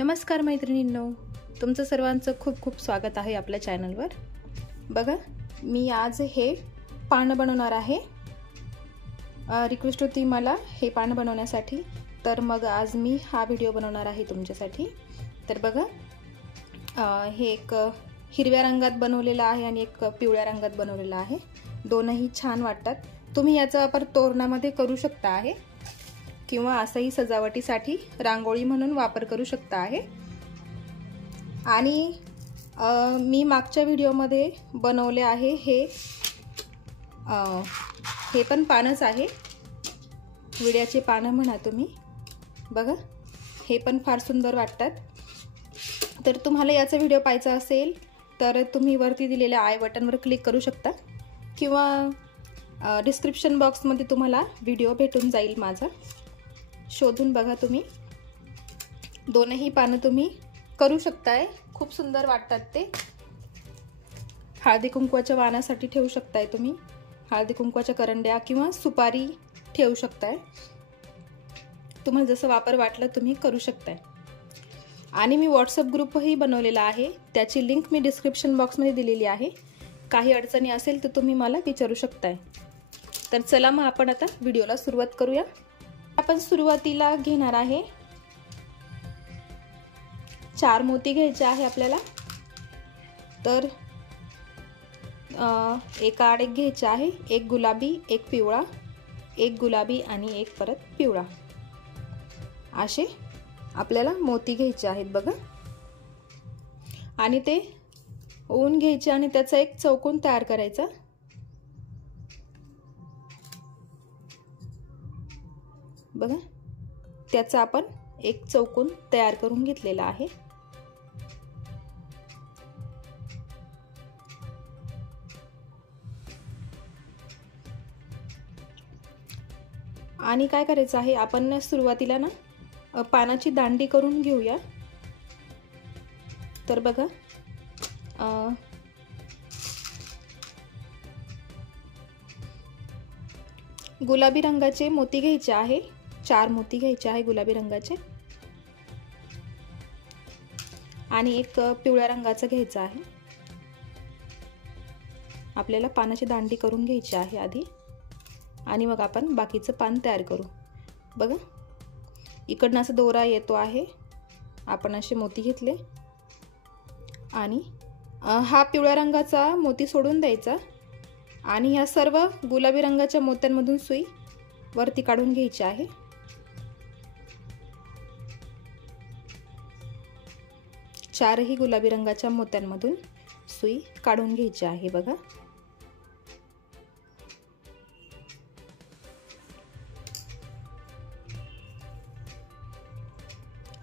नमस्कार मैत्रिणींनो, तुमचं सर्वांचं खूप खूप स्वागत आहे आपल्या चॅनलवर। बघा, मी आज हे पान बनवणार आहे। रिक्वेस्ट होती मला हे पान बनवण्यासाठी, तर मग आज मी हा व्हिडिओ बनवणार आहे तुमच्यासाठी। तर बघा, हे एक हिरव्या रंगात बनवलेला आहे आणि एक पिवळ्या रंगात बनवलेला आहे। दोनही छान वाटतात। तुम्ही याचा वापर तोरणामध्ये करू शकता आहे किंवा असंही सजावटीसाठी रांगोळी म्हणून वापर करू शकता आहे। आणि मी मागच्या व्हिडिओमध्ये बनवले आहे हे पण पानच आहे, विड्याचे पानं म्हणा तुम्ही। बघा, हे पण फार सुंदर वाटतात। तर तुम्हाला याचा व्हिडिओ पाहायचा असेल तर तुम्ही वरती दिलेल्या आय बटनवर क्लिक करू शकता किंवा डिस्क्रिप्शन बॉक्समध्ये तुम्हाला व्हिडिओ भेटून जाईल माझा, शोधून बघा तुम्ही। दोनही पानं तुम्ही करू शकताय, खूप सुंदर वाटतात ते। हळदी कुंकवाच्या वाणासाठी ठेवू शकताय तुम्ही, हळदी कुंकवाच्या करंड्या किंवा सुपारी ठेवू शकताय। तुम्हाला जसं वापर वाटलं तुम्ही करू शकताय। आणि मी व्हॉट्सअप ग्रुपही बनवलेला आहे, त्याची लिंक मी डिस्क्रिप्शन बॉक्समध्ये दिलेली आहे। काही अडचणी असेल तर तुम्ही मला विचारू शकताय। तर चला मग आपण आता व्हिडिओला सुरुवात करूया। आपण सुरुवातीला घेणार आहे 4 मोती घ्यायचे आहे आपल्याला। तर एक आड एक घ्यायचे आहे, एक गुलाबी, एक पिवळा, एक गुलाबी आणि एक परत पिवळा, असे आपल्याला मोती घ्यायचे आहेत। बघा, आणि ते ओवून घ्यायचे आणि त्याचा एक चौकोन तयार करायचा। बघा, त्याचा आपण एक चौकोन तयार करून घेतलेला आहे। आणि काय करायचं आहे, आपण सुरुवातीला ना पानाची दांडी करून घेऊया। तर बघा, गुलाबी रंगाचे मोती घ्यायचे आहे, 4 मोती घ्यायचे आहे गुलाबी रंगाचे, आणि एक पिवळ्या रंगाचा घ्यायचा आहे। आपल्याला पानाची दांडी करून घ्यायची आहे आधी, आणि मग आपण बाकीचं पान तयार करू। बघा, इकडनं असं दोरा येतो आहे, आपण असे मोती घेतले आणि हा पिवळ्या रंगाचा मोती सोडून द्यायचा आणि ह्या सर्व गुलाबी रंगाच्या मोत्यांमधून सुई वरती काढून घ्यायची आहे। चारही गुलाबी रंगाच्या मोत्यांमधून सुई काढून घ्यायची आहे। बघा,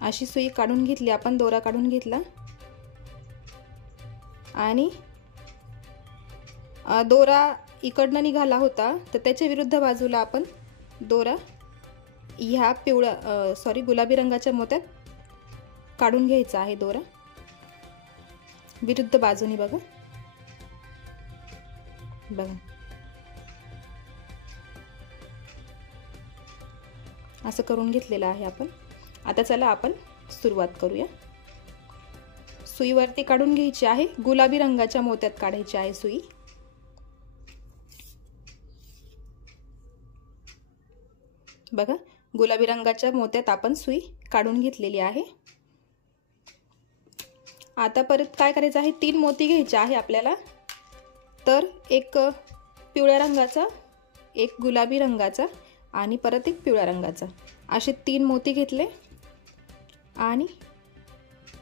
अशी सुई काढून घेतली आपण, दोरा काढून घेतला आणि दोरा इकडनं निघाला होता तर त्याच्या विरुद्ध बाजूला आपण दोरा ह्या गुलाबी रंगाच्या मोत्यात काढून घ्यायचा आहे। दोरा विरुद्ध बाजूनी बघा, बघा असं करून घेतलेलं आहे आपण। आता चला आपण सुरुवात करूया। सुई वरती काढून घ्यायची आहे, गुलाबी रंगाच्या मोत्यात काढायची आहे सुई। बघा, गुलाबी रंगाच्या मोत्यात आपण सुई काढून घेतलेली आहे। आता परत काय करायचं आहे, 3 मोती घ्यायचे आहे आपल्याला। तर एक पिवळ्या रंगाचा, एक गुलाबी रंगाचा आणि परत एक पिवळ्या रंगाचा, असे 3 मोती घेतले आणि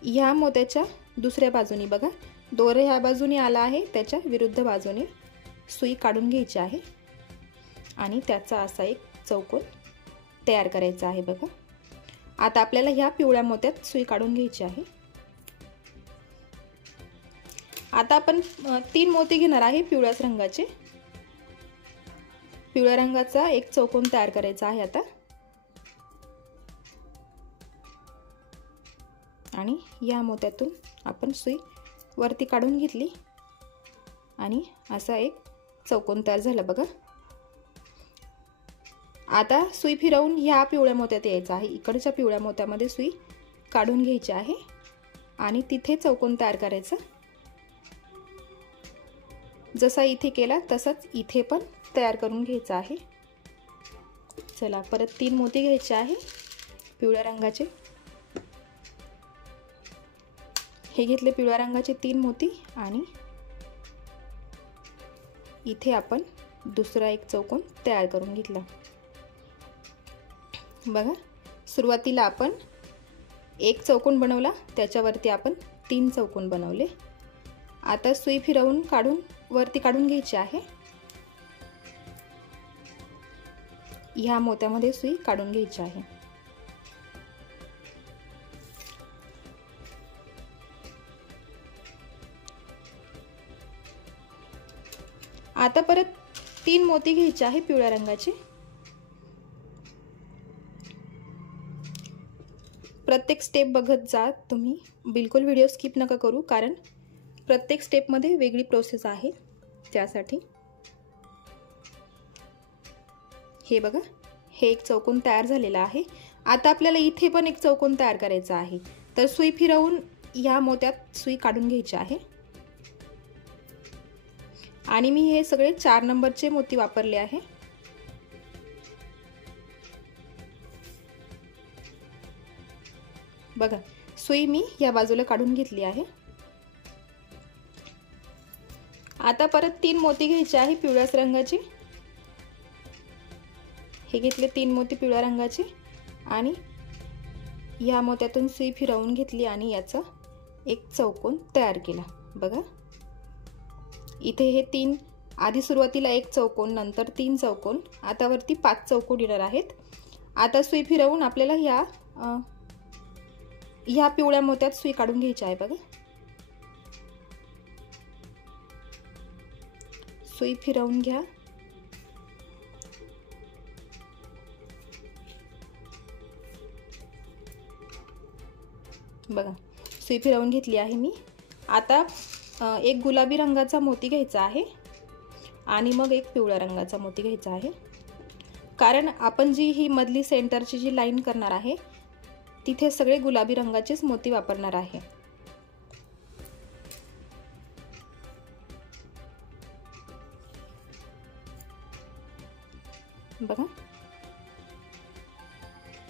ह्या मोत्याच्या दुसऱ्या बाजूनी बघा, दोरा ह्या बाजूने आला आहे, त्याच्या विरुद्ध बाजूने सुई काढून घ्यायची आहे आणि त्याचा असा एक चौकोन तयार करायचा आहे। बघा, आता आपल्याला ह्या पिवळ्या मोत्यात सुई काढून घ्यायची आहे। आता आपण 3 मोती घेणार आहे पिवळ्याच रंगाचे। पिवळ्या रंगाचा एक चौकोन तयार करायचा आहे आता, आणि या मोत्यातून आपण सुई वरती काढून घेतली आणि असा एक चौकोन तयार झाला। बघा, आता सुई फिरवून ह्या पिवळ्या मोत्यात यायचं आहे, इकडच्या पिवळ्या मोत्यामध्ये सुई काढून घ्यायचे आहे आणि तिथे चौकोन तयार करायचा। जसा इथे केला तसाच इथे पण तयार करून घ्यायचा आहे। चला परत 3 मोती घ्यायचे आहे पिवळ्या रंगाचे। हे घेतले पिवळ्या रंगाचे 3 मोती आणि इथे आपण दुसरा एक चौकोन तयार करून घेतला। बघा सुरुवातीला आपण एक चौकोन बनवला, त्याच्यावरती आपण 3 चौकोन बनवले। आता सुई फिरवून वरती काढून घ्यायची आहे। ह्या मोत्यामध्ये सुई काढून घ्यायची आहे। आता परत 3 मोती घ्यायचे आहे पिवळ्या रंगाचे। प्रत्येक स्टेप बघत जा तुम्ही, बिलकुल व्हिडिओ स्किप नका करू, कारण प्रत्येक स्टेप मध्ये वेगळी प्रोसेस आहे त्यासाठी। हे बघा हे एक चौकोन तयार झालेला आहे। आता आपल्याला इथे पण एक चौकोन तयार करायचा आहे, तर सुई फिरवून या मोत्यात सुई काढून घ्यायची आहे आणि मी हे सगळे 4 नंबरचे मोती वापरले आहे। बघा सुई मी या बाजूला काढून घेतली आहे। आता परत 3 मोती घ्यायचे आहे पिवळ्या रंगाचे। हे घेतले 3 मोती पिवळ्या रंगाचे आणि या मोत्यातून सुई फिरवून घेतली आणि याचा एक चौकोन तयार केला। बघा इथे हे 3 आधी सुरुवातीला एक चौकोन, नंतर 3 चौकोन, आता वरती 5 चौकोन येणार आहेत। आता सुई फिरवून आपल्याला ह्या पिवळ्या मोत्यात सुई काढून घ्यायची आहे। बघा सुई फिरवून घ्या। बघा सुई फिरवून घेतली आहे मी। आता एक गुलाबी रंगाचा मोती घ्यायचा आहे आणि मग एक पिवळ्या रंगाचा मोती घ्यायचा आहे, कारण आपण जी ही मधली सेंटरची जी लाईन करणार आहे तिथे सगळे गुलाबी रंगाचेच मोती वापरणार आहे। बघा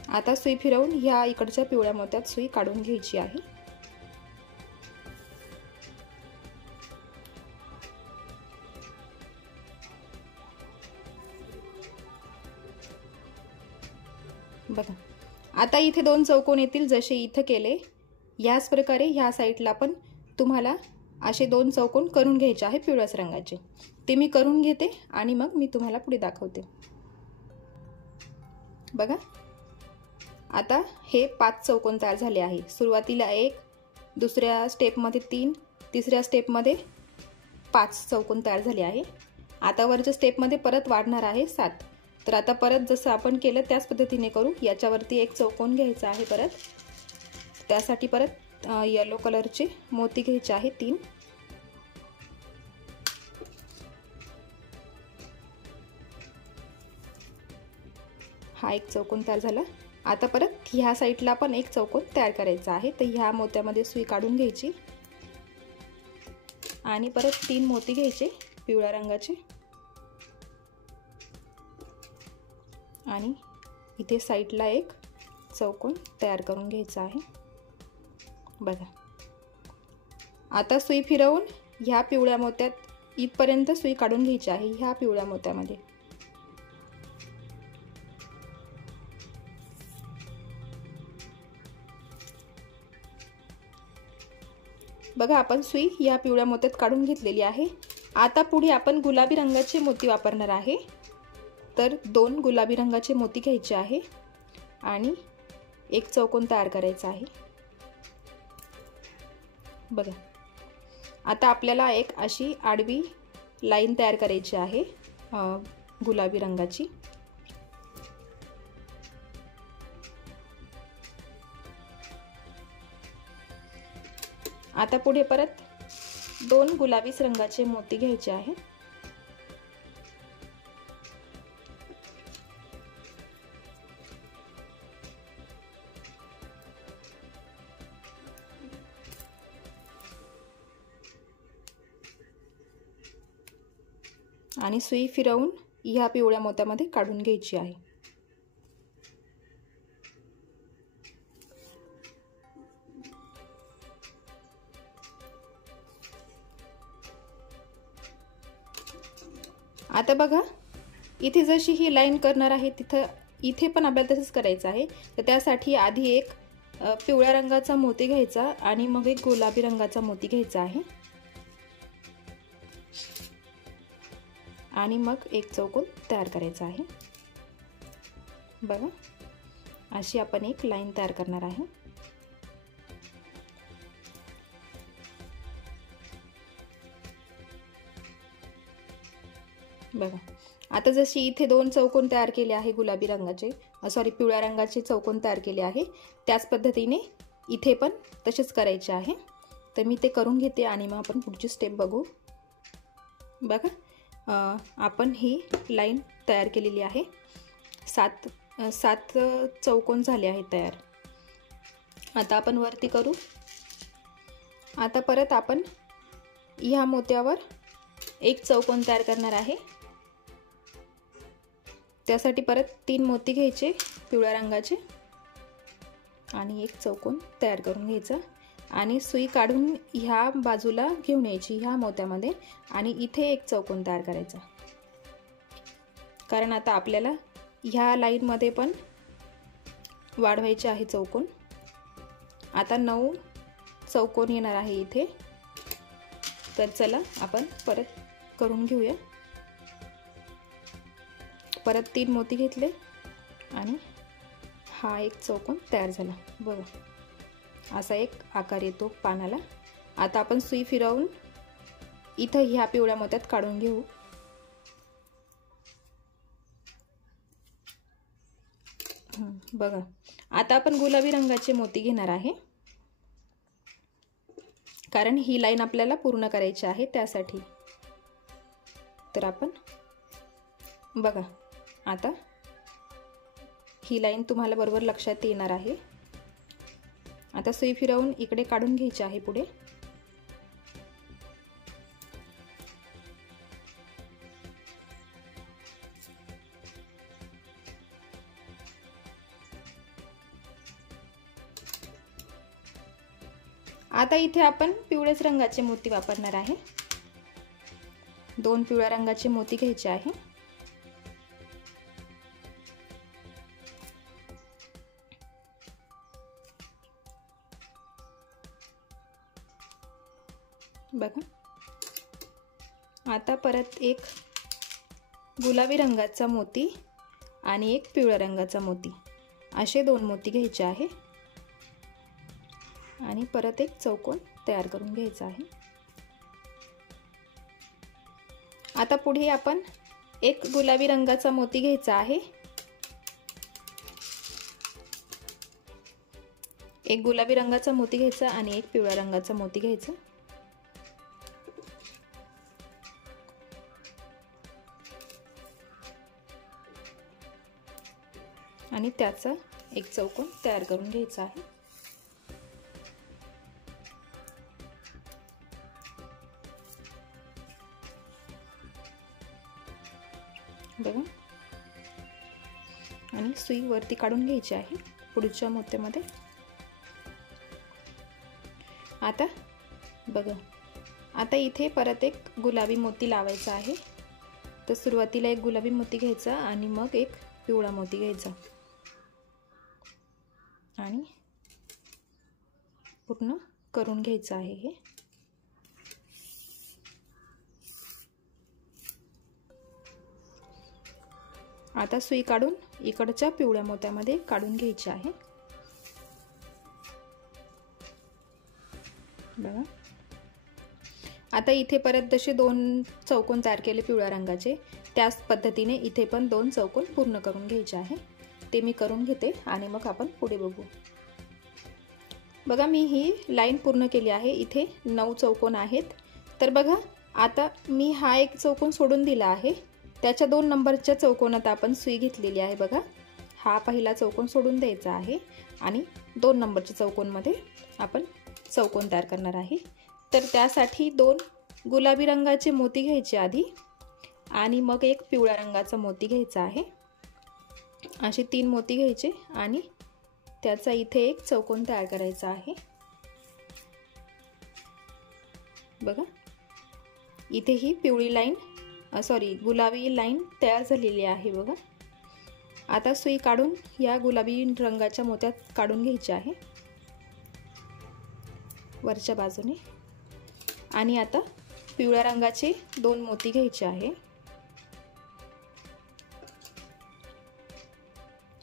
आता सुई फिरवून ह्या इकडच्या पिवळ्या मोत्यात सुई काढून घ्यायची आहे। बघा आता इथे 2 चौकोन येतील, जसे इथे केले याच प्रकारे ह्या साईडला पण तुम्हाला असे 2 चौकोन करून घ्यायचे आहे पिवळ्या रंगाचे। ते मी करून घेते आणि मग मी तुम्हाला पुढे दाखवते। बघा आता हे 5 चौकोन तयार झाले आहे। सुरुवातीला 1, दुसऱ्या स्टेप मध्ये 3, तिसऱ्या स्टेप मध्ये 5 चौकोन तयार झाले आहे। आता वरच्या स्टेप मध्ये परत वाढणार आहे 7। तर आता परत जसं आपण केलं त्याच पद्धतीने करू। याच्यावरती एक चौकोन घ्यायचा आहे परत, त्यासाठी परत येलो कलरचे मोती घ्यायचे आहे 3। हा एक चौकोन तयार झाला। आता परत ह्या साईडला पण एक चौकोन तयार करायचा आहे, तर ह्या मोत्यामध्ये सुई काढून घ्यायची आणि परत 3 मोती घ्यायचे पिवळ्या रंगाचे आणि इथे साईडला एक चौकोन तयार करून घ्यायचा आहे। बघा आता सुई फिरवून ह्या पिवळ्या मोत्यात इथपर्यंत सुई काढून घ्यायची आहे, ह्या पिवळ्या मोत्यामध्ये। बघा आपण सुई या पिवळ्या मोत्यात काढून घेतलेली आहे। आता पुढे आपण गुलाबी रंगाचे मोती वापरणार आहे, तर 2 गुलाबी रंगाचे मोती घ्यायचे आहे आणि एक चौकोन तयार करायचा आहे। बघा आता आपल्याला एक अशी आडवी लाईन तयार करायची आहे गुलाबी रंगाची। आता पुढे परत 2 गुलाबी रंगाचे मोती घ्यायचे आहे। आणि सुई फिरवून ह्या पिवळ्या मोत्यामध्ये काढून घ्यायची आहे। आता बघा इथे जशी ही लाईन करणार आहे इथे पण आपल्याला तसंच करायचं आहे। तर त्यासाठी आधी एक पिवळ्या रंगाचा मोती घ्यायचा आणि मग एक गुलाबी रंगाचा मोती घ्यायचा आहे आणि मग एक चौकोन तयार करायचा आहे। बघा अशी आपण एक लाईन तयार करणार आहे। बघा आता जशी इथे दोन चौकोन तयार केले आहे गुलाबी रंगाचे पिवळ्या रंगाचे चौकोन तयार केले आहे, त्याच पद्धतीने इथे पण तसेच करायचे आहे। तर मी ते करून घेते आणि मग आपण पुढची स्टेप बघू। बघा आपण ही लाईन तयार केलेली आहे। सात चौकोन झाले आहेत तयार। आता आपण वरती करू। आता परत आपण ह्या मोत्यावर एक चौकोन तयार करणार आहे। त्यासाठी परत 3 मोती घ्यायचे पिवळ्या रंगाचे आणि एक चौकोन तयार करून घ्यायचा आणि सुई काढून ह्या बाजूला घेऊन यायची ह्या मोत्यामध्ये आणि इथे एक चौकोन तयार करायचा, कारण आता आपल्याला ह्या लाईन मध्ये पण वाढवायचे आहे चौकोन। आता 9 चौकोन येणार आहे इथे। तर चला आपण परत करून घेऊया। परत 3 मोती घेतले आणि हा एक चौकोन तयार झाला। बघा असा एक आकार येतो पानाला। आता आपण सुई फिरवून इथं ह्या पिवळ्या मोत्यात काढून घेऊ। बघा आता आपण गुलाबी रंगाचे मोती घेणार आहे, कारण ही लाईन आपल्याला पूर्ण करायची आहे त्यासाठी। तर आपण बघा आता ही लाईन तुम्हाला बरोबर लक्षात येणार आहे। आता सुई फिरवून इकडे काढून घ्यायची आहे पुढे। आता इथे आपण पिवळ्याच रंगाचे मोती वापरणार आहे। 2 पिवळ्या रंगाचे मोती घ्यायचे आहे। बघा आता परत एक गुलाबी रंगाचा मोती आणि एक पिवळ्या रंगाचा मोती असे 2 मोती घ्यायचे आहे आणि परत एक चौकोन तयार करून घ्यायचा आहे। आता पुढे आपण एक गुलाबी रंगाचा मोती घ्यायचा आहे। एक गुलाबी रंगाचा मोती घ्यायचा आणि एक पिवळ्या रंगाचा मोती घ्यायचा आणि त्याचा एक चौकोन तयार करून घ्यायचा आहे। बघा आणि सुई वरती काढून घ्यायची आहे पुढच्या मोत्यामध्ये। आता बघा आता इथे परत एक गुलाबी मोती लावायचा आहे। तर सुरुवातीला एक गुलाबी मोती घ्यायचा आणि मग एक पिवळा मोती घ्यायचा आणि पूर्ण करून घ्यायचं आहे हे। आता सुई काढून इकडच्या पिवळ्या मोत्यामध्ये काढून घ्यायची आहे। बघा आता इथे परत जसे 2 चौकोन तयार केले पिवळ्या रंगाचे, त्याच पद्धतीने इथे पण 2 चौकोन पूर्ण करून घ्यायचे आहे। ते मी करून घेते आणि मग आपण पुढे बघू। बघा मी ही लाईन पूर्ण केली आहे। इथे 9 चौकोन आहेत। तर बघा आता मी हा एक चौकोन सोडून दिला आहे, त्याच्या 2 नंबरच्या चौकोनात आपण सुई घेतलेली आहे। बघा हा पहिला चौकोन सोडून द्यायचा आहे आणि 2 नंबरच्या चौकोनमध्ये आपण चौकोन तयार करणार आहे। तर त्यासाठी 2 गुलाबी रंगाचे मोती घ्यायचे आधी आणि मग एक पिवळ्या रंगाचा मोती घ्यायचा आहे। असे 3 मोती घ्यायचे आणि त्याचा इथे एक चौकोन तयार करायचा आहे। बघा इथे ही पिवळी लाईन गुलाबी लाईन तयार झालेली आहे बघा। आता सुई काढून या गुलाबी रंगाच्या मोत्यात काढून घ्यायचे आहे वरच्या बाजूने। आणि आता पिवळ्या रंगाचे 2 मोती घ्यायचे आहे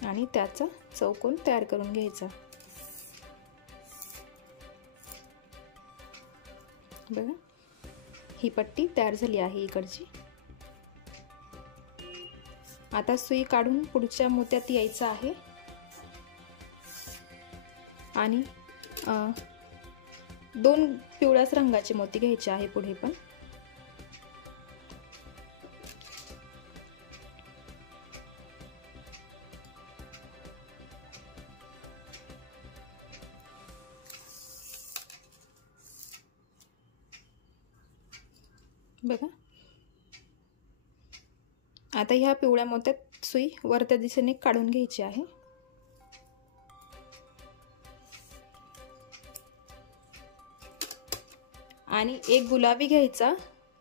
आणि त्याचा चौकोन तयार करून घ्यायचा। बघा ही पट्टी तयार झाली आहे इकडची। आता सुई काढून पुढच्या मोत्यात यायचं आहे आणि 2 पिवळ्याच रंगाचे मोती घ्यायचे आहे पुढे पण। बघा आता ह्या पिवळ्या मोत्यात सुई वरच्या दिशेने काढून घ्यायची आहे। आणि एक गुलाबी घ्यायचा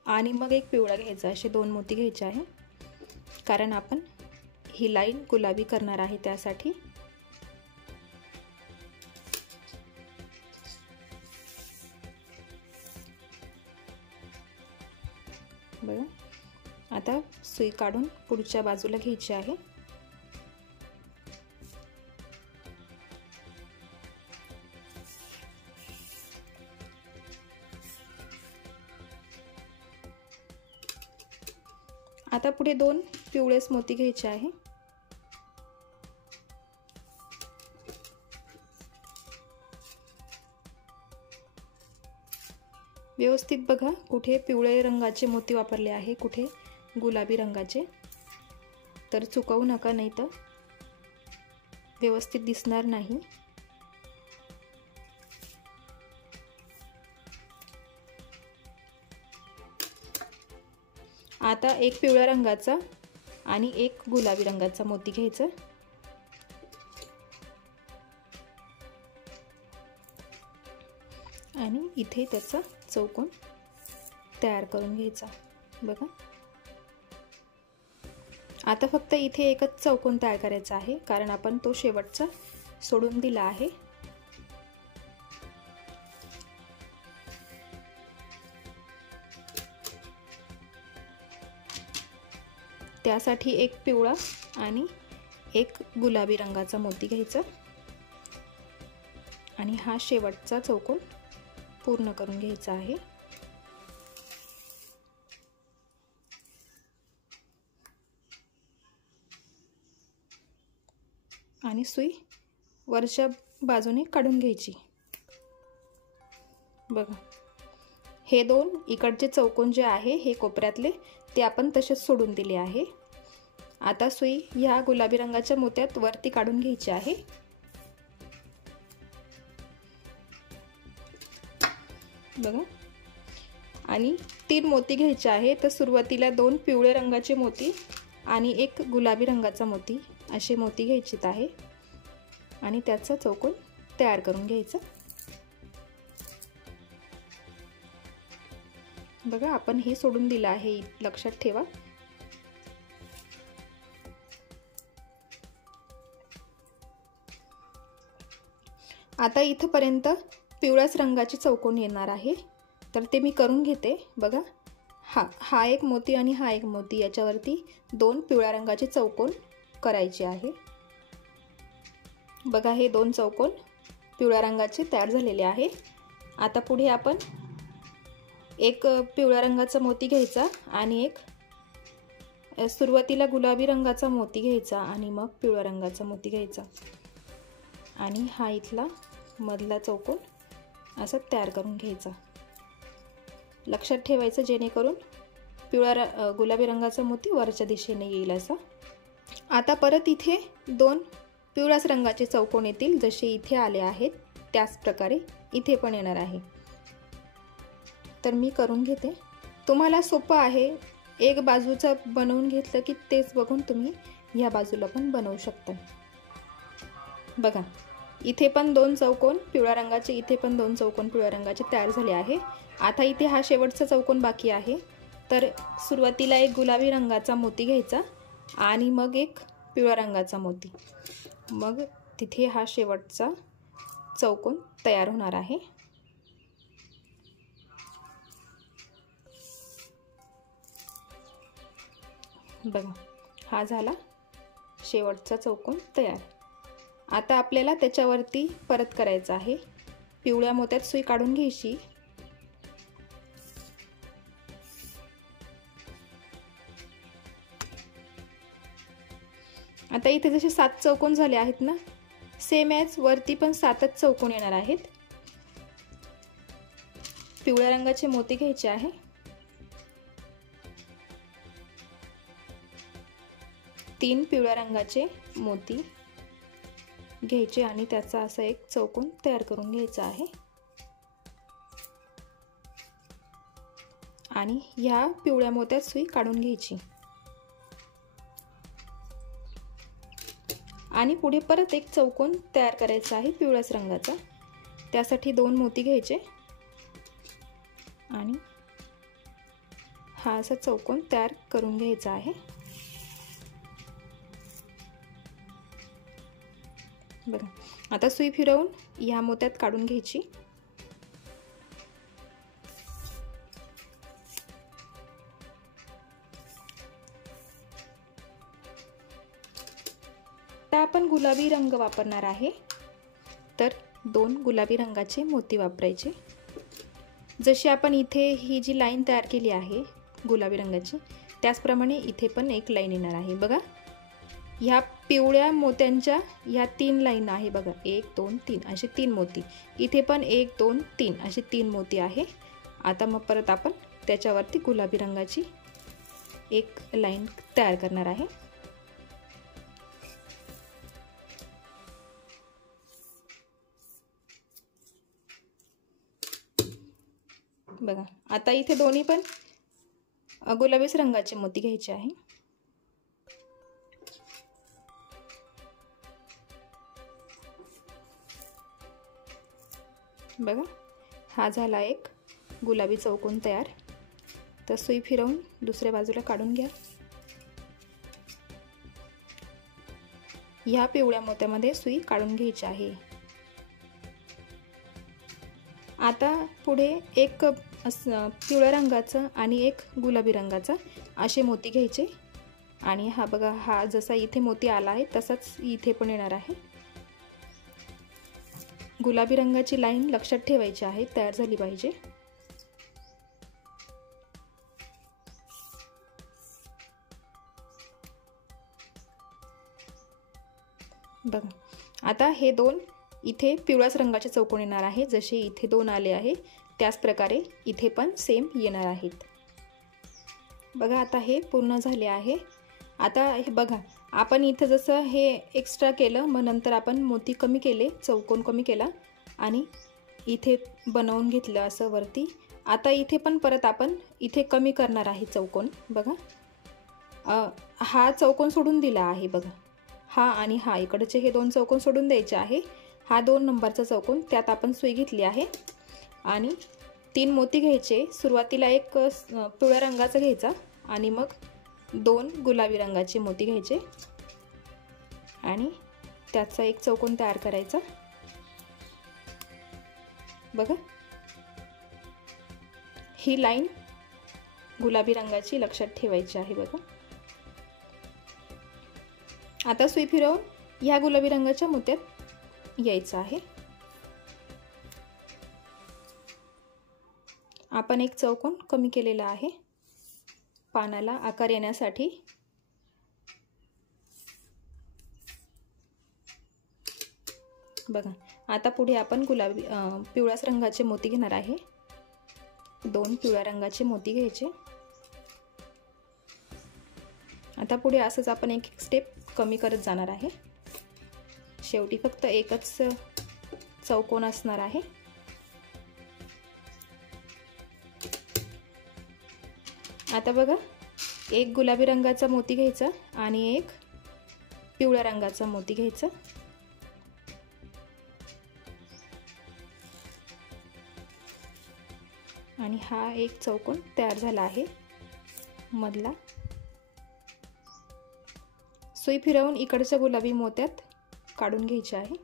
आणि मग एक पिवळा घ्यायचा, असे 2 मोती घ्यायचे आहे कारण आपण ही लाईन गुलाबी करणार आहे त्यासाठी। बघा आता सुई काढून पुढच्या बाजूला घ्यायची आहे। आता पुढे 2 पिवळेच मोती घ्यायचे आहे। व्यवस्थित बघा कुठे पिवळे रंगाचे मोती वापरले आहे, कुठे गुलाबी रंगाचे, तर चुकवू नका नाही तर व्यवस्थित दिसणार नाही। आता एक पिवळ्या रंगाचा आणि एक गुलाबी रंगाचा मोती घ्यायचा आणि इथे त्याचा चौकोन तयार करून घ्यायचा। बघा आता फक्त इथे एकच चौकोन तयार करायचा आहे कारण आपण तो शेवटचा सोडून दिला आहे। त्यासाठी एक पिवळा आणि एक गुलाबी रंगाचा मोती घ्यायचा आणि हा शेवटचा चौकोन पूर्ण करून घ्यायचा आहे। आणि सुई वरच्या बाजूने काढून घ्यायची। बघा हे 2 इकडचे चौकोन जे आहे हे कोपऱ्यातले ते आपण तसेच सोडून दिले आहे। आता सुई ह्या गुलाबी रंगाच्या मोत्यात वरती काढून घ्यायची आहे। बघा आणि 3 मोती घ्यायचे आहे, तर सुरुवातीला 2 पिवळे रंगाचे मोती आणि एक गुलाबी रंगाचा मोती असे मोती घ्यायचे आहे आणि त्याचा चौकोन तयार करून घ्यायचा। बघा आपण हे सोडून दिलं आहे, लक्षात ठेवा। आता इथपर्यंत पिवळ्याच रंगाचे चौकोन येणार आहे, तर ते मी करून घेते। बघा हा एक मोती आणि हा एक मोती, याच्यावरती 2 पिवळ्या रंगाचे चौकोन करायचे आहे। बघा हे 2 चौकोन पिवळ्या रंगाचे तयार झालेले आहे। आता पुढे आपण एक पिवळ्या रंगाचा मोती घ्यायचा आणि एक सुरुवातीला गुलाबी रंगाचा मोती घ्यायचा आणि मग पिवळ्या रंगाचा मोती घ्यायचा आणि हा इथला मधला चौकोन असा तयार करून घ्यायचा। लक्षात ठेवायचं जेणेकरून गुलाबी रंगाचा मोती वरच्या दिशेने येईल असा। आता परत इथे 2 पिवळ्याच रंगाचे चौकोन येतील, जसे इथे आले आहेत त्याच प्रकारे इथे पण येणार आहे। तर मी करून घेते, तुम्हाला सोपं आहे एक बाजूचं बनवून घेतलं की तेच बघून तुम्ही ह्या बाजूला पण बनवू शकता। बघा इथे पण 2 चौकोन पिवळ्या रंगाचे, इथे पण 2 चौकोन पिवळ्या रंगाचे तयार झाले आहे। आता इथे हा शेवटचा चौकोन बाकी आहे, तर सुरुवातीला एक गुलाबी रंगाचा मोती घ्यायचा आणि मग एक पिवळ्या रंगाचा मोती, मग तिथे हा शेवटचा चौकोन तयार होणार आहे। बघा हा झाला शेवटचा चौकोन तयार। आता आपल्याला त्याच्यावरती परत करायचा आहे। पिवळ्या मोत्यात सुई काढून घ्यायची, आता इथे जसे 7 चौकोन झाले आहेत ना, सेम ॲज वरती पण 7च चौकोन येणार आहेत। पिवळ्या रंगाचे मोती घ्यायचे आहे, तीन पिवळ्या रंगाचे मोती घ्यायचे आणि त्याचा असा एक चौकोन तयार करून घ्यायचा आहे आणि ह्या पिवळ्या मोत्यात सुई काढून घ्यायची आणि पुढे परत एक चौकोन तयार करायचा आहे पिवळ्याच रंगाचा। त्यासाठी 2 मोती घ्यायचे आणि हा असा चौकोन तयार करून घ्यायचा आहे। बघा आता सुई फिरवून या मोत्यात काढून घ्यायची, आता आपण गुलाबी रंग वापरणार आहे, तर 2 गुलाबी रंगाचे मोती वापरायचे। जशी आपण इथे ही जी लाईन तयार केली आहे गुलाबी रंगाची, त्याचप्रमाणे इथे पण एक लाईन येणार आहे। बघा ह्या पिवळ्या मोत्यांच्या ह्या 3 लाईन आहे, बघा 1 2 3 असे 3 मोती, इथे पण 1 2 3 असे 3 मोती आहे। आता मग परत आपण त्याच्यावरती गुलाबी रंगाची एक लाईन तयार करणार आहे। बघा आता इथे दोन्ही पण गुलाबीच रंगाचे मोती घ्यायचे आहे। बघा हा झाला एक गुलाबी चौकोन तयार, तर सुई फिरवून दुसऱ्या बाजूला काढून घ्या। ह्या पिवळ्या मोत्यामध्ये सुई काढून घ्यायची आहे। आता पुढे एक पिवळ्या रंगाचा आणि एक गुलाबी रंगाचा असे मोती घ्यायचे आणि हा बघा हा जसा इथे मोती आला आहे तसाच इथे पण येणार आहे। गुलाबी रंगाची लाईन लक्षात ठेवायची आहे, तयार झाली पाहिजे। बघा आता हे 2 इथे पिवळ्याच रंगाचे चौकोन येणार आहे, जसे इथे 2 आले आहे त्याच प्रकारे इथे पण सेम येणार आहेत। बघा आता हे पूर्ण झाले आहे। आता हे बघा आपण इथे जसं हे एक्स्ट्रा केलं, मग नंतर आपण मोती कमी केले, चौकोन कमी केला आणि इथे बनवून घेतलं असं वरती। आता इथे पण परत आपण इथे कमी करणार आहे चौकोन। बघा हा चौकोन सोडून दिला आहे, बघा हा आणि हा इकडचे हे 2 चौकोन सोडून द्यायचे आहे। हा 2 नंबरचा चौकोन त्यात आपण सुई घेतली आहे आणि 3 मोती घ्यायचे। सुरुवातीला एक पिवळ्या रंगाचा घ्यायचा आणि मग 2 गुलाबी रंगाचे मोती घ्यायचे आणि त्याचा एक चौकोन तयार करायचा। बघा ही लाईन गुलाबी रंगाची लक्षात ठेवायची आहे। बघा आता सुई फिरवून ह्या गुलाबी रंगाच्या मोत्यात यायचं आहे। आपण एक चौकोन कमी केलेला आहे पानाला आकार येण्यासाठी। बघा आता पुढे आपण गुलाबी पिवळ्याच रंगाचे मोती घेणार आहे। 2 पिवळ्या रंगाचे मोती घ्यायचे। आता पुढे असंच आपण एक स्टेप कमी करत जाणार आहे। शेवटी फक्त एकच चौकोन असणार आहे। आता बघा एक गुलाबी रंगाचा मोती घ्यायचा आणि एक पिवळ्या रंगाचा मोती घ्यायचा. आणि हा एक चौकोन तयार झाला आहे मधला. सुई फिरवून इकडच्या गुलाबी मोत्यात काढून घ्यायचे आहे.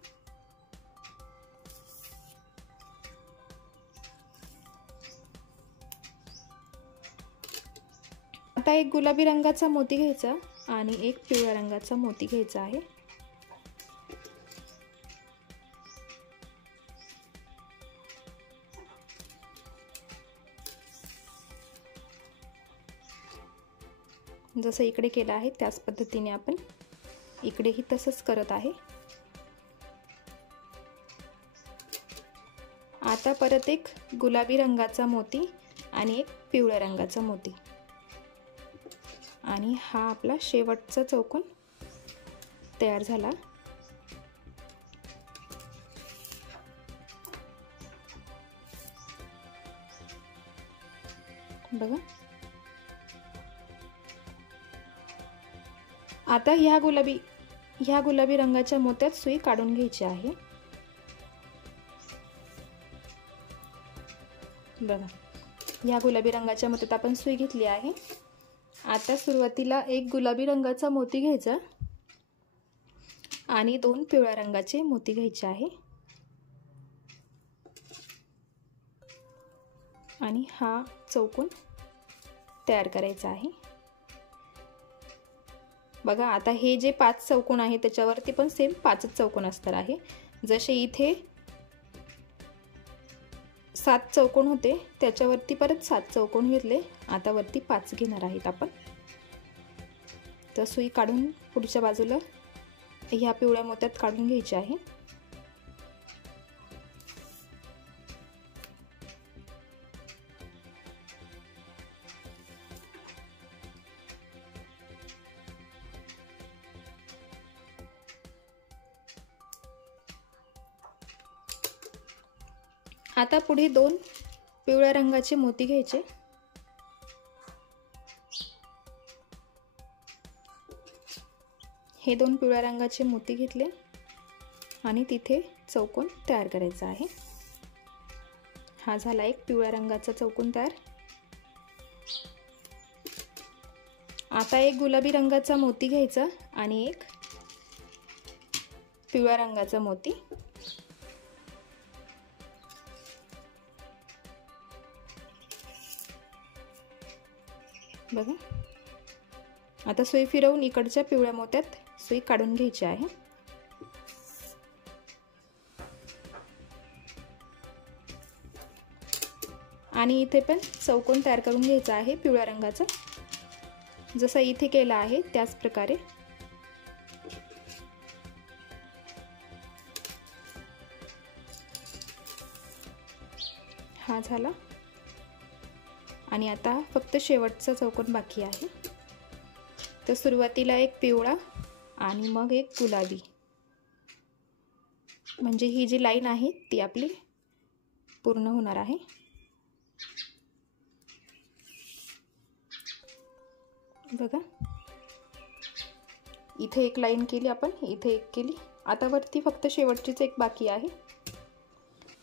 आता एक गुलाबी रंगाचा मोती घ्यायचा आणि एक पिवळ्या रंगाचा मोती घ्यायचा आहे. जसं इकडे केलं आहे त्याच पद्धतीने आपण इकडेही तसंच करत आहे. आता परत एक गुलाबी रंगाचा मोती आणि एक पिवळ्या रंगाचा मोती आणि हा आपला शेवटचा चौकोन तयार झाला. बघा. आता ह्या गुलाबी रंगाच्या मोत्यात सुई काढून घ्यायची आहे. बघा, ह्या गुलाबी रंगाच्या मोत्यात आपण सुई घेतली आहे. आता सुरुवातीला एक गुलाबी रंगाचा मोती घ्यायचा आणि दोन पिवळ्या रंगाचे मोती घ्यायचे आहे आणि हा चौकोन तयार करायचा आहे. बघा, आता हे जे 5 चौकोन आहे त्याच्यावरती पण सेम 5च चौकोन असणार आहे. जसे इथे 7 चौकोन होते त्याच्यावरती परत 7 चौकोन घेतले. आता वरती 5 घेणार आहेत आपण. तर सुई काढून पुढच्या बाजूला ह्या पिवळ्या मोत्यात काढून घ्यायची आहे. आता पुढे 2 पिवळ्या रंगाचे मोती घ्यायचे. हे 2 पिवळ्या रंगाचे मोती घेतले आणि तिथे चौकोन तयार करायचा आहे. हा झाला एक पिवळ्या रंगाचा चौकोन तयार. आता एक गुलाबी रंगाचा मोती घ्यायचा आणि एक पिवळ्या रंगाचा मोती. बघा, आता सुई फिरवून इकडच्या पिवळ्या मोत्यात सुई काढून घ्यायची आहे. आणि इथे पण चौकोन तयार करून घ्यायचा आहे पिवळ्या रंगाचा. जसं इथे केला आहे त्याच प्रकारे. हा झाला आणि आता फक्त शेवटचा चौकोन बाकी आहे. तर सुरुवातीला एक पिवळा आणि मग एक गुलाबी, म्हणजे ही जी लाईन आहे ती आपली पूर्ण होणार आहे. बघा, इथे एक लाईन केली आपण, इथे एक केली. आता वरती फक्त शेवटचीच एक बाकी आहे.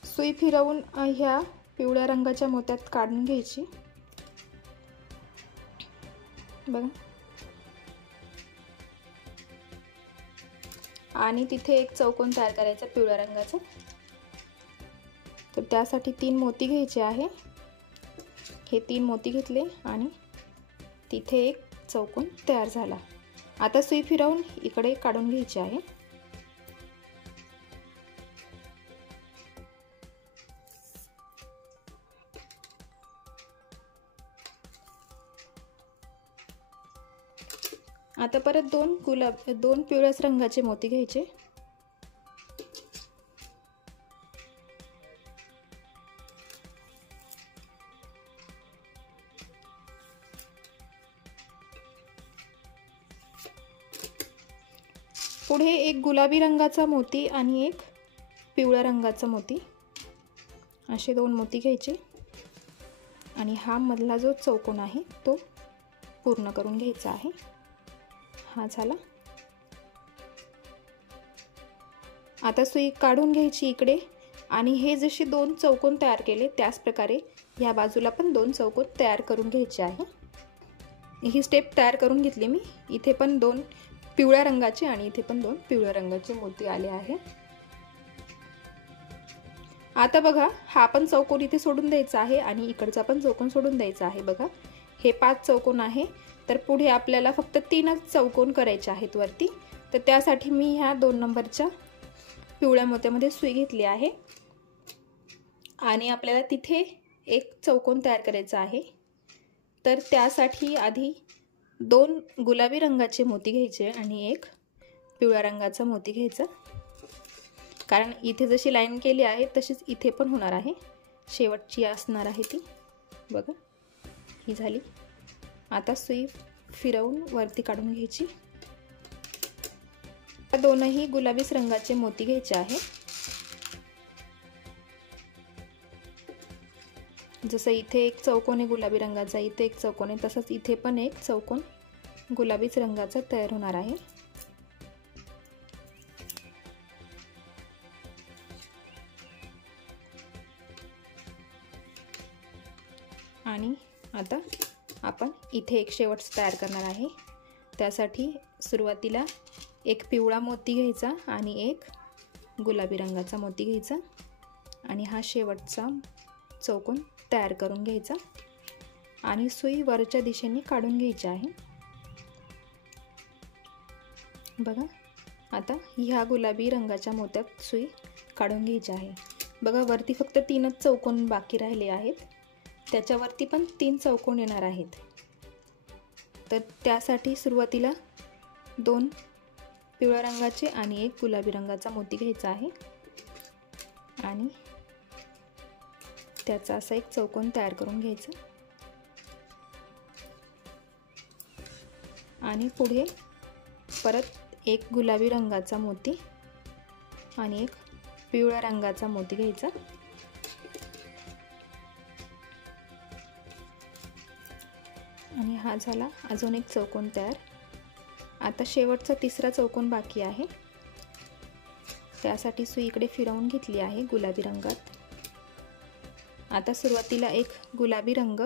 सुई फिरवून ह्या पिवळ्या रंगाच्या मोत्यात काढून घ्यायची. बघा, आणि तिथे एक चौकोन तयार करायचा पिवळ्या रंगाचा. तर त्यासाठी 3 मोती घ्यायचे आहे. हे 3 मोती घेतले आणि तिथे एक चौकोन तयार झाला. आता सुई फिरवून इकडे काढून घ्यायची आहे. आता परत 2 पिवळ्याच रंगाचे मोती घ्यायचे. पुढे एक गुलाबी रंगाचा मोती आणि एक पिवळ्या रंगाचा मोती, असे 2 मोती घ्यायचे आणि हा मधला जो चौकोन आहे तो पूर्ण करून घ्यायचा आहे। हा झाला। आता सुई काढून घ्यायची इकडे आणि हे जसे 2 चौकोन तयार केले त्याच प्रकारे या बाजूला पण 2 चौकोन तयार करून घ्यायचे आहे। ही स्टेप तयार करून घेतली मी। इथे पण 2 पिवळ्या रंगाचे आणि इथे पण 2 पिवळ्या रंगाचे मोती आले आहे। आता बघा हा पण चौकोन इथे सोडून द्यायचा आहे आणि इकडचा पण चौकोन सोडून द्यायचा आहे। बघा हे 5 चौकोन आहे, तर पुढे आपल्याला फक्त 3च चौकोन करायचे आहेत वरती। तर त्यासाठी मी ह्या 2 नंबरच्या पिवळ्या मोत्यामध्ये सुई घेतली आहे आणि आपल्याला तिथे एक चौकोन तयार करायचा आहे। तर त्यासाठी आधी 2 गुलाबी रंगाचे मोती घ्यायचे आणि एक पिवळ्या रंगाचा मोती घ्यायचा, कारण इथे जशी लाईन केली आहे तशीच इथे पण होणार आहे, शेवटची असणार आहे ती। बघा ही झाली। आता सुई फिरवून वरती काढून घ्यायची। दोनही गुलाबीच रंगाचे मोती घ्यायचे आहे। जसं इथे एक चौकोन आहे गुलाबी रंगाचा, इथे एक चौकोन आहे, तसंच इथे पण एक चौकोन गुलाबीच रंगाचा तयार होणार आहे। आणि आता आपण इथे एक शेवट तयार करणार आहे। त्यासाठी सुरुवातीला एक पिवळा मोती घ्यायचा आणि एक गुलाबी रंगाचा मोती घ्यायचा आणि हा शेवटचा चौकोन तयार करून घ्यायचा आणि सुई वरच्या दिशेने काढून घ्यायची आहे। बघा आता ह्या गुलाबी रंगाच्या मोत्यात सुई काढून घ्यायची आहे। बघा वरती फक्त 3च चौकोन बाकी राहिले आहेत, त्याच्यावरती पण 3 चौकोन येणार आहेत। तर त्यासाठी सुरुवातीला 2 पिवळ्या रंगाचे आणि एक गुलाबी रंगाचा मोती घ्यायचा आहे आणि त्याचा असा एक चौकोन तयार करून घ्यायचा आणि पुढे परत एक गुलाबी रंगाचा मोती आणि एक पिवळ्या रंगाचा मोती घ्यायचा आणि हा झाला अजून एक चौकोन तयार। आता शेवटचा 3रा चौकोन बाकी आहे, त्यासाठी सुई इकडे फिरवून घेतली आहे गुलाबी रंगात। आता सुरुवातीला एक गुलाबी रंग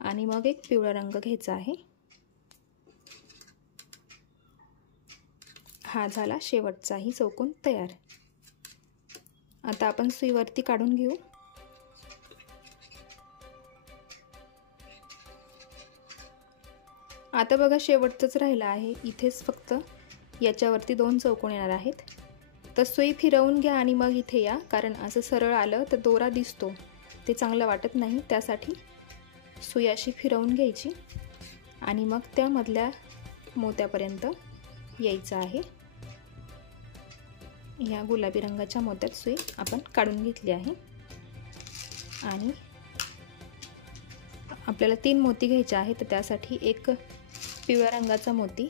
आणि मग एक पिवळा रंग घ्यायचा आहे। हा झाला शेवटचाही चौकोन तयार। आता आपण सुई वरती काढून घेऊ। आता बघा शेवटचंच राहिलं आहे, इथेच फक्त याच्यावरती 2 चौकोन येणार आहेत। तर सुई फिरवून घ्या आणि मग इथे या, कारण असं सरळ आलं तर दोरा दिसतो, ते चांगलं वाटत नाही। त्यासाठी सुई अशी फिरवून घ्यायची आणि मग त्या मधल्या मोत्यापर्यंत यायचं आहे। या गुलाबी रंगाच्या मोत्यात सुई आपण काढून घेतली आहे आणि आपल्याला 3 मोती घ्यायचे आहेत। तर त्यासाठी एक पिवळ्या रंगाचा मोती,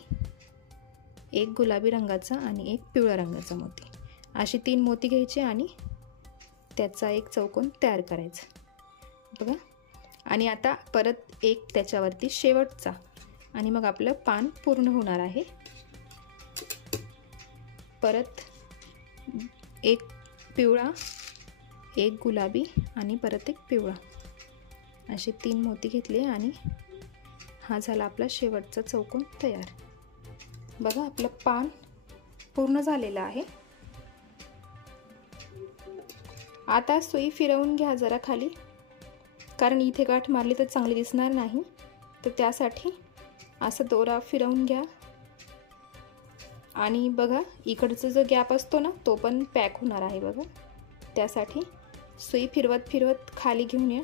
एक गुलाबी रंगाचा आणि एक पिवळ्या रंगाचा मोती, अशी 3 मोती घ्यायचे आणि त्याचा एक चौकोन तयार करायचा। बघा आणि आता परत एक त्याच्यावरती शेवटचा आणि मग आपलं पान पूर्ण होणार आहे। परत एक पिवळा, एक गुलाबी आणि परत एक पिवळा, असे 3 मोती घेतले आणि हा झाला आपला शेवटचा चौकोन तयार। बघा आपलं पान पूर्ण झालेलं आहे। आता सुई फिरवून घ्या जरा खाली, कारण इथे गाठ मारली तर चांगली दिसणार नाही, तर त्यासाठी असं दोरा फिरवून घ्या आणि बघा इकडचा जो गॅप असतो ना तो पण पॅक होणार आहे। बघा त्यासाठी सुई फिरवत फिरवत खाली घेऊन या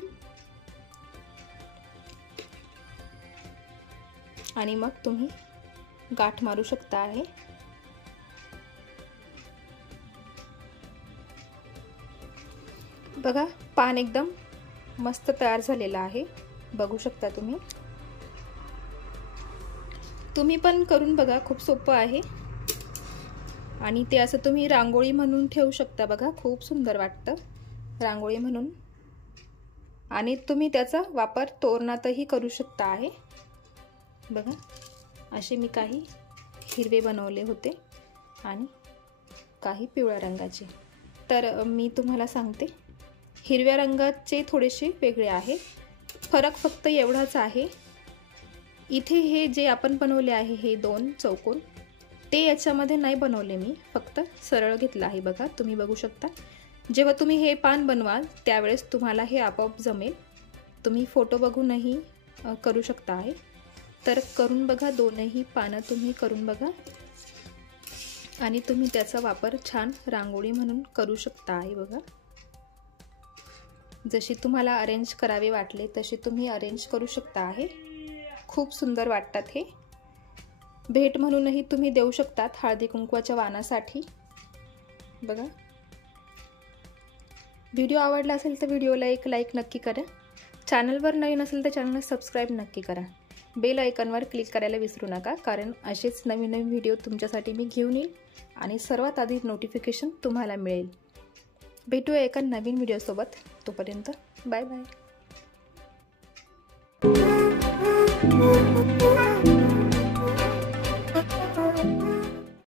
आणि मग तुम्ही गाठ मारू शकता आहे। बघा पान एकदम मस्त तयार झालेलं आहे, बघू शकता तुम्ही। तुम्ही पण करून बघा, खूप सोपं आहे आणि ते असं तुम्ही रांगोळी म्हणून ठेवू शकता। बघा खूप सुंदर वाटतं रांगोळी म्हणून, आणि तुम्ही त्याचा वापर तोरणातही करू शकता आहे। बघा असे मी काही हिरवे बनवले होते आणि काही पिवळ्या रंगाचे। तर मी तुम्हाला सांगते, हिरव्या रंगाचे थोडेसे वेगळे आहे, फरक फक्त एवढाच आहे, इथे हे जे आपण बनवले आहे हे 2 चौकोन ते याच्यामध्ये नाही बनवले मी, फक्त सरळ घेतला आहे। बघा तुम्ही बघू शकता, जेव्हा तुम्ही हे पान बनवाल त्यावेळेस तुम्हाला हे आपोआप जमेल, तुम्ही फोटो बघूनही करू शकता आहे। तर करून बघा, दोनही पानं तुम्ही करून बघा आणि तुम्ही त्याचा वापर छान रांगोळी म्हणून करू शकता आहे। बघा जशी तुम्हाला अरेंज करावे वाटले तसे तुम्ही अरेंज करू शकता आहे, खूप सुंदर वाटतात हे। भेट म्हणूनही तुम्ही देऊ शकतात हळदी कुंकवाच्या वाणासाठी। बघा व्हिडिओ आवडला असेल तर व्हिडिओला एक लाईक नक्की करा, चॅनलवर नवीन असेल तर चॅनलला सबस्क्राईब नक्की करा, बेल आयकॉनवर क्लिक करायला विसरू नका, कारण असेच नवीन नवीन व्हिडिओ तुमच्यासाठी मी घेऊन येईल आणि सर्वात आधी नोटिफिकेशन तुम्हाला मिळेल। भेटूया एका नवीन व्हिडिओसोबत, तोपर्यंत बाय बाय।